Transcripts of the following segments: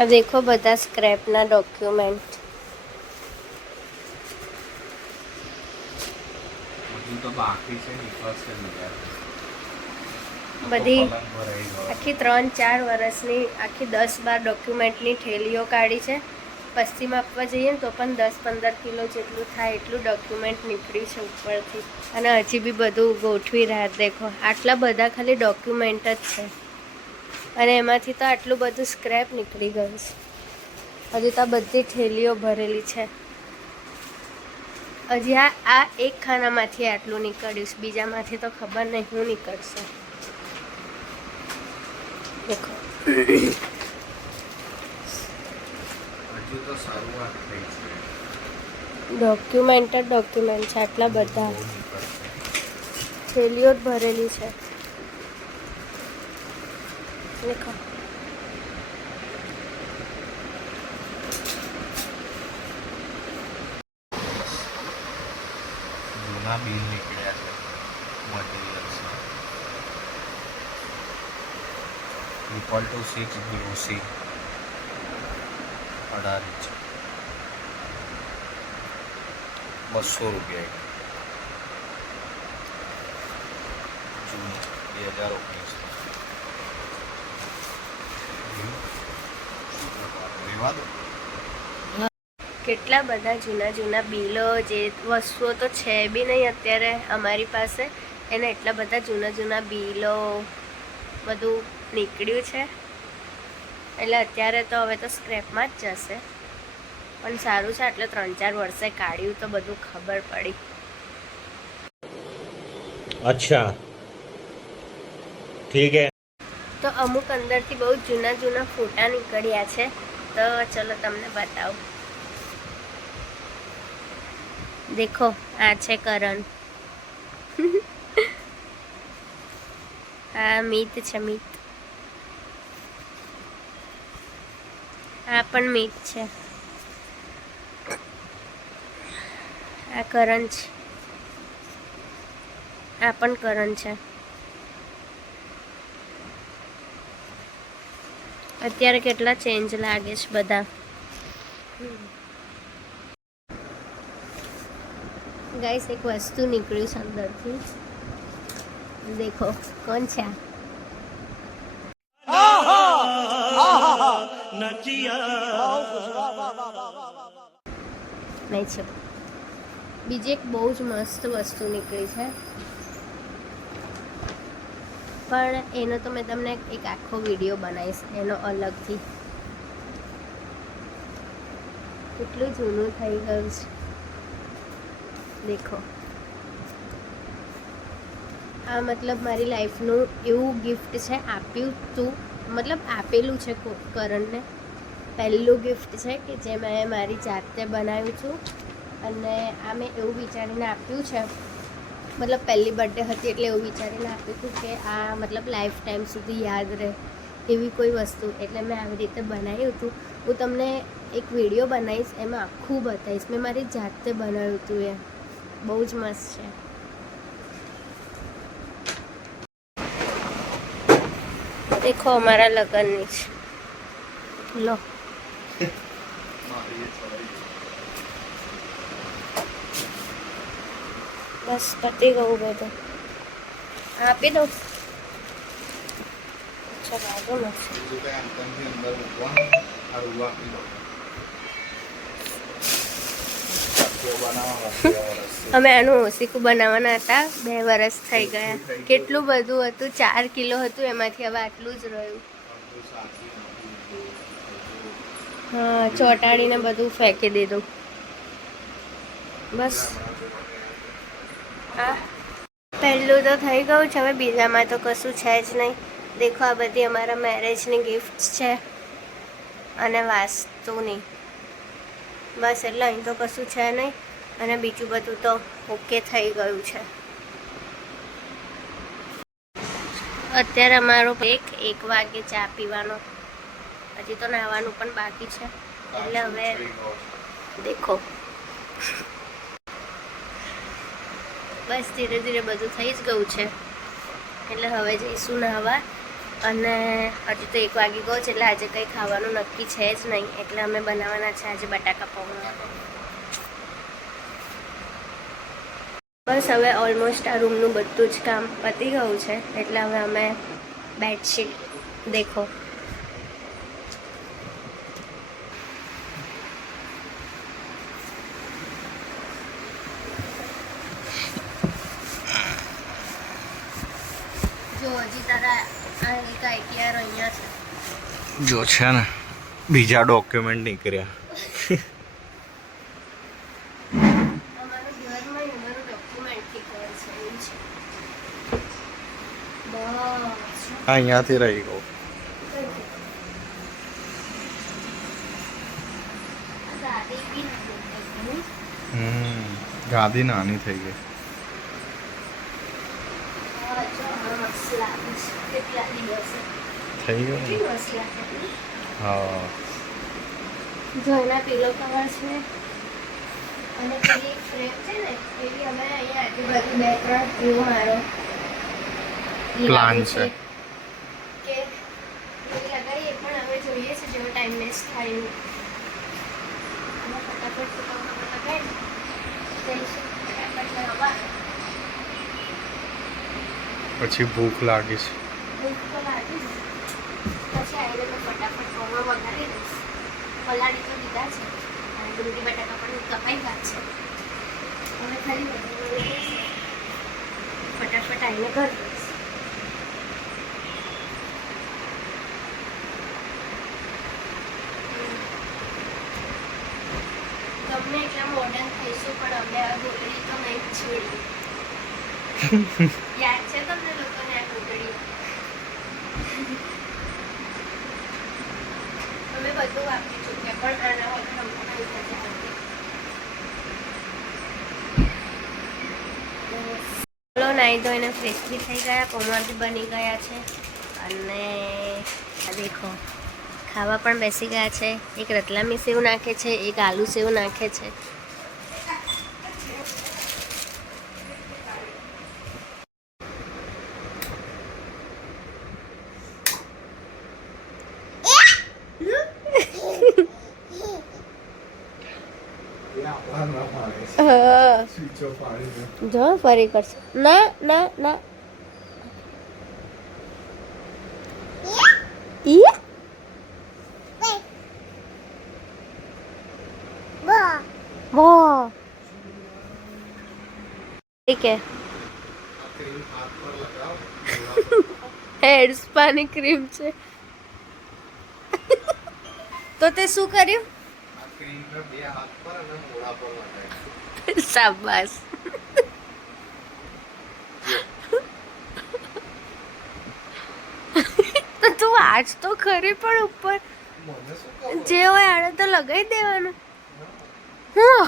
આ દેખો બધા સ્ક્રેપના ડોક્યુમેન્ટ. બધી આખી 3-4 વર્ષની આખી 10-12 ડોક્યુમેન્ટની થેલીઓ કાઢી છે. પશ્ચિમ આપવા જઈએ ને તો પણ 10-15 કિલો જેટલું થાય એટલું ડોક્યુમેન્ટ નીકળ્યું છે ઉપરથી. અને હજી બી બધું ગોઠવી રહ્યા. દેખો આટલા બધા ખાલી ડોક્યુમેન્ટ જ છે અને એમાંથી તો આટલું બધું સ્ક્રેપ નીકળી ગયું છે. હજી તો બધી થેલીઓ ભરેલી છે. હજી આ એક ખાનામાંથી આટલું નીકળ્યું છે, બીજામાંથી તો ખબર નહીં શું નીકળશે. દેખો ડોક્યુમેન્ટ જ ડોક્યુમેન્ટ છે આટલા બધા. થેલીઓ જ ભરેલી છે. દેખો જૂના બિલ નીકળ્યા છે materials equal to 6 BOC 18 inch 200 રૂપિયા જૂન 2019. કેટલા બધા જૂના બિલો, જે વસ્તુઓ તો છે બી નહીં અત્યારે અમારી પાસે, એને એટલા બધા જૂના બિલો બધું નીકળ્યું છે. એટલે અત્યારે તો હવે તો સ્ક્રેપમાં જ જશે. પણ સારું છે એટલે 3-4 વર્ષે કાઢ્યું તો બધું ખબર પડી. અચ્છા ઠીક હે. તો અમુક અંદરથી બહુ જૂના ફોટા નીકળ્યા છે. તો ચલો તમને બતાવું. દેખો આ છે કરણ. આ મિત છે, મિત. આ પણ મિત છે. આ કરણ છે. આ પણ કરણ છે. અત્યારે કેટલા ચેન્જ લાગે છે બધા. ગાઈસ એક વસ્તુ નીકળ્યું છે અંદરથી. દેખો કોણ છે નહીં છે. બીજી એક બહુ જ મસ્ત વસ્તુ નીકળી છે, પણ એનો તો મેં તમને એક આખો વિડીયો બનાવીશ એનો અલગથી. કેટલું જૂનું થઈ ગયું છે. દેખો આ મતલબ મારી લાઈફનું એવું ગિફ્ટ છે. આપ્યું તું મતલબ આપેલું છે કરણને. પહેલું ગિફ્ટ છે કે જે મેં મારી જાતે બનાવ્યું છું. અને આ મેં એવું વિચારીને આપ્યું છે, મતલબ પહેલી બર્થડે હતી એટલે એવું વિચારીને આપ્યું હતું કે આ મતલબ લાઈફ ટાઈમ સુધી યાદ રહે એવી કોઈ વસ્તુ. એટલે મેં આવી રીતે બનાવ્યું હતું. હું તમને એક વિડીયો બનાવીશ, એમાં આખું બતાવીશ. મેં મારી જાતે બનાવ્યું હતું. એ બહુ જ મસ્ત છે. દેખો અમારા લગ્નની છે. લો બસ પતી ગયું બધું. આપી દઉં. અમે આનું ઓસીકું બનાવવાના હતા. 2 વર્ષ થઈ ગયા. કેટલું બધું હતું, 4 કિલો હતું, એમાંથી હવે આટલું જ રહ્યું. હા, ચોટાડીને બધું ફેંકી દીધું. બસ હા, પહેલું તો થઈ ગયું છે. હવે બીજામાં તો કશું છે જ નહીં. દેખો આ બધી અમારા મેરેજની ગિફ્ટ છે અને વાસ્તુની. બસ એટલે અહીં તો કશું છે નહીં. અને બીજું બધું તો ઓકે થઈ ગયું છે. અત્યારે અમારો 1 વાગે ચા પીવાનો. હજી તો નાહવાનું પણ બાકી છે. એટલે હવે દેખો બસ ધીરે ધીરે બધું થઈ જ ગયું છે. એટલે હવે જઈશું નાહવા. અને હજી તો 1 વાગી ગયો છે એટલે આજે કંઈ ખાવાનું નક્કી છે જ નહીં, એટલે અમે બનાવવાના છે આજે બટાકા પૌવા. બસ હવે ઓલમોસ્ટ આ રૂમનું બધું જ કામ પતી ગયું છે, એટલે હવે અમે બેડશીટ દેખો જો હજી તારા આ એક આઈટીઆર અહીંયા છે. જો છે ને બીજા ડોક્યુમેન્ટ નીકળ્યા. અમારું ઘરમાં અમારું ડોક્યુમેન્ટથી ઘર છે એવું છે. બસ અહીંયાથી રહી ગયો. ગાડી બી નથી. ગાદી નાની થઈ ગઈ. થઈ ગયું ને? હા. જો એના પીલો કવર છે અને પેલી ફ્રેમ છે ને એવી અમે અહીંયા આજુબાજુ 2-3 એવો મારો પ્લાન છે કે એવી લગાવીએ, પણ હવે જોઈએ છે જેવો ટાઈમ વેસ્ટ થાય એવું. અને ફટાફટ લગાવી જઈશું ફટાફટ લાવવા. પછી ભૂખ લાગી છે. ભૂખ તો લાગી જ. પછી આવીને તો ફટાફટ પૌવા વઘારી દઈશ. પલાળી તો દીધા છે અને ડુંગળી બટાકા પણ કપાઈ ગયા છે. હવે ખાલી વઘારવાનું રહેશે. ફટાફટ આવીને કરી દઈશ. તમને એટલા મોડર્ન થઈશું પણ અમે આ ગોગડી તો નહીં જ છોડી. યાદ છે તમને લોકોને આ ગોગડી? અમે બધું વાપરી ચૂક્યા પણ આના વગર અમને નહીં થતી હતી. ચલો નાહી ધોઈને ફ્રેશ બી થઈ ગયા, પૌવા બી બની ગયા છે અને આ દેખો ખાવા પણ બેસી ગયા છે. એક રતલામી સેવ નાખે છે, એક આલુ સેવ નાખે છે. જો ફરી કરશે. ના ના ના ठीक है. હેડ સ્પાની ક્રીમ છે. તો તે શું કર્યું? શાબાશ. તો તું આજ તો ખરી પણ ઉપર જે હોય આને તો લગાવી દેવાનું. હું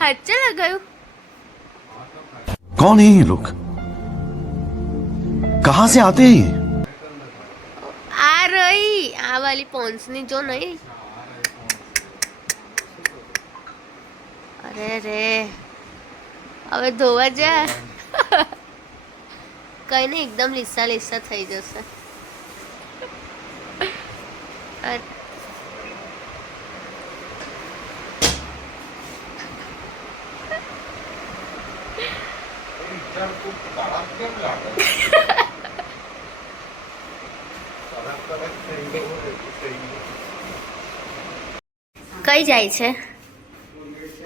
હાચે લગાવ્યું? कौन है ये लोग कहां से आते हैं ये આ રહી આ વાલી પોન્સની જો નહીં. અરે રે હવે ધોવા જા. કઈ નહીં એકદમ લીસા લીસા થઈ જશે. કઈ જાય છે?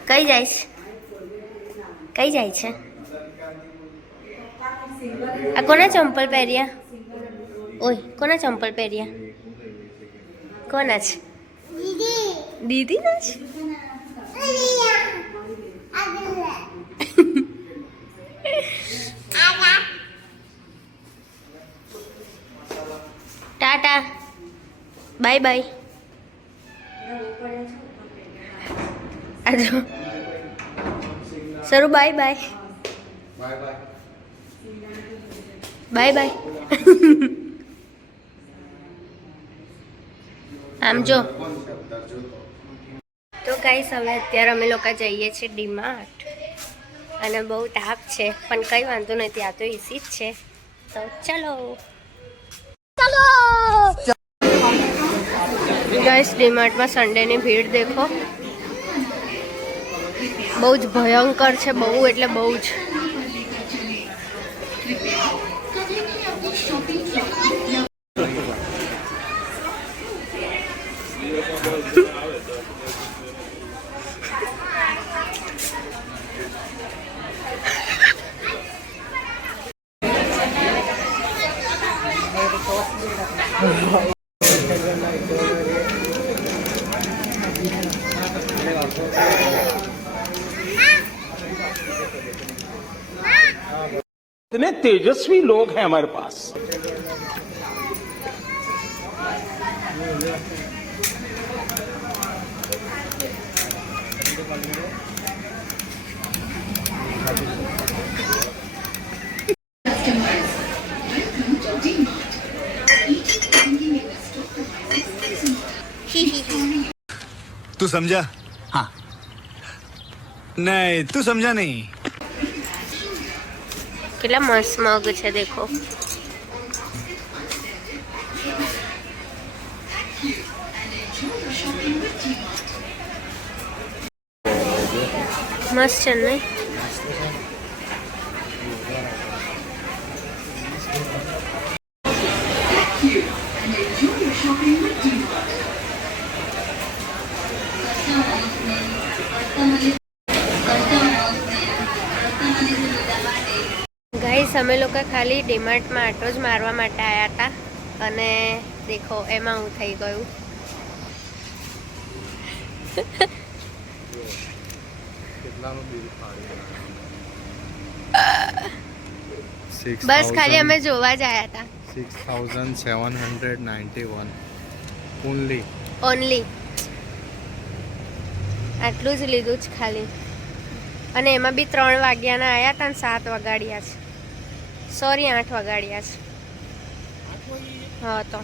કઈ જાય છે? કઈ જાય છે? આ કોના ચંપલ પહેર્યા? ઓય કોના ચંપલ પહેર્યા? કોના છે? દીદી ના છે? Tata bye bye. આજો સરું બાય બાય. Bye bye. આમ જો તો ગાઈસ હવે અત્યારે અમે લોકો જઈએ છીએ ડીમાર્ટ અને બહુ તાપ છે પણ કંઈ વાંધો નથી, આ તો એસી જ છે તો ચલો. गाइस डीमार्ट में संडे ની ભીડ देखो બહુ જ ભયંકર છે બહુ એટલે બહુ જ इतने तेजस्वी लोग हैं हमारे पास। तू समझा? हाँ नहीं तू समझा नहीं। કેટલા મસ્ત મગ છે દેખો મસ્ત છે ને ગાઈસ અમે લોકો ખાલી ડીમાર્ટમાં આટો જ મારવા માટે આવ્યા હતા અને દેખો એમાં હું થઈ ગયું બસ ખાલી અમે જોવા જ આવ્યા હતા 6791 ઓનલી આટલું જ લીધું જ ખાલી અને એમાં બી 3 વાગ્યાના આવ્યા હતા ને 7 વાગાડ્યા છે સોરી 8 વાગાડ્યા છે હા તો